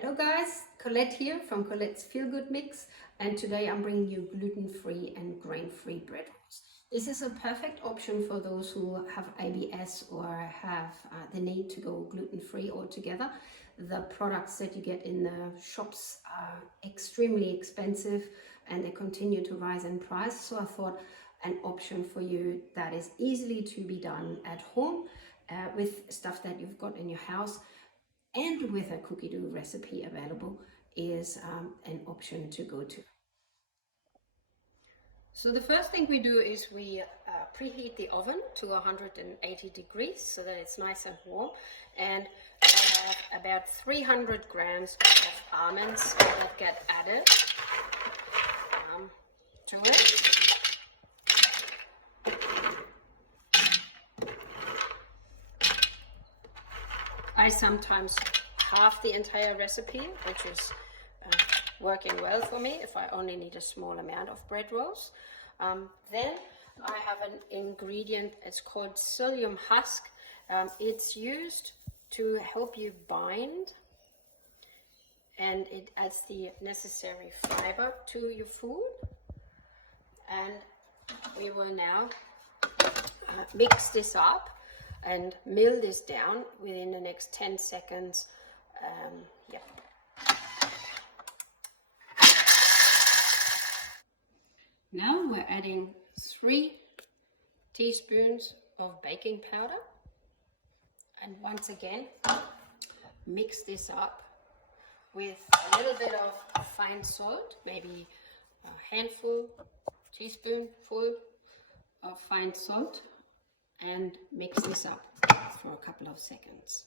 Hello guys, Colette here from Colette's Feel Good Mix, and today I'm bringing you gluten-free and grain-free bread rolls. This is a perfect option for those who have IBS or have the need to go gluten-free altogether. The products that you get in the shops are extremely expensive and they continue to rise in price, so I thought an option for you that is easily to be done at home with stuff that you've got in your house and with a cookie dough recipe available is an option to go to. So the first thing we do is we preheat the oven to 180 degrees so that it's nice and warm, and we have about 300 grams of almonds that get added to it. I sometimes halve the entire recipe, which is working well for me if I only need a small amount of bread rolls. Then I have an ingredient, it's called psyllium husk. It's used to help you bind, and it adds the necessary fiber to your food. And we will now mix this up and mill this down within the next 10 seconds. Now we're adding 3 teaspoons of baking powder, and once again mix this up with a little bit of fine salt, maybe a handful, teaspoonful of fine salt, and mix this up for a couple of seconds.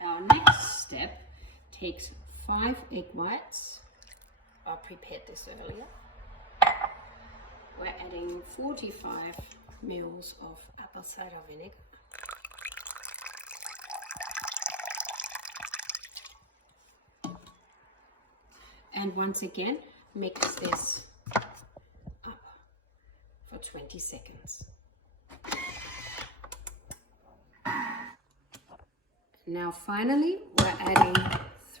Our next step takes 5 egg whites. I prepared this earlier. We're adding 45 ml of apple cider vinegar. And once again, mix this up for 20 seconds. Now finally, we're adding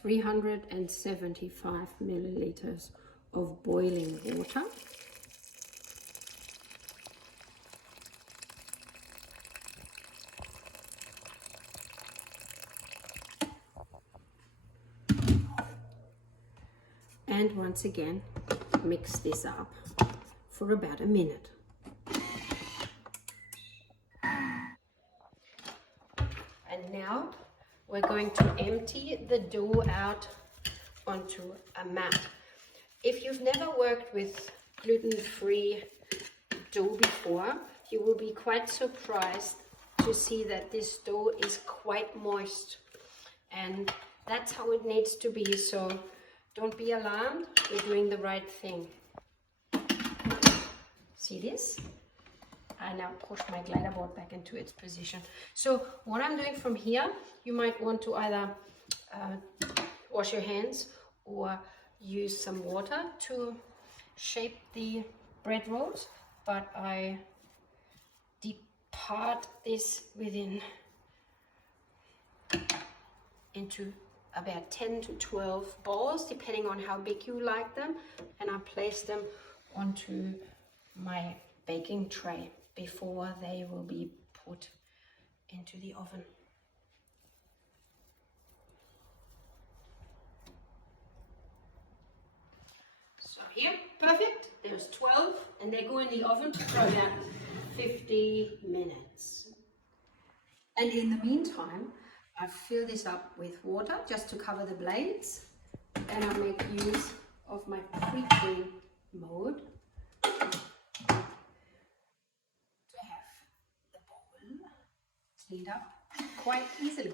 375 milliliters of boiling water. And once again, mix this up for about a minute. And now we're going to empty the dough out onto a mat. If you've never worked with gluten-free dough before, you will be quite surprised to see that this dough is quite moist, and that's how it needs to be. So don't be alarmed, you're doing the right thing. See this? I now push my glider board back into its position. So what I'm doing from here, you might want to either wash your hands or use some water to shape the bread rolls, but I depart this into about 10 to 12 balls, depending on how big you like them, and I place them onto my baking tray before they will be put into the oven. So here, perfect, there's 12, and they go in the oven for about 50 minutes. And in the meantime, I fill this up with water just to cover the blades, and I make use of my pre-clean mold to have the bowl cleaned up quite easily.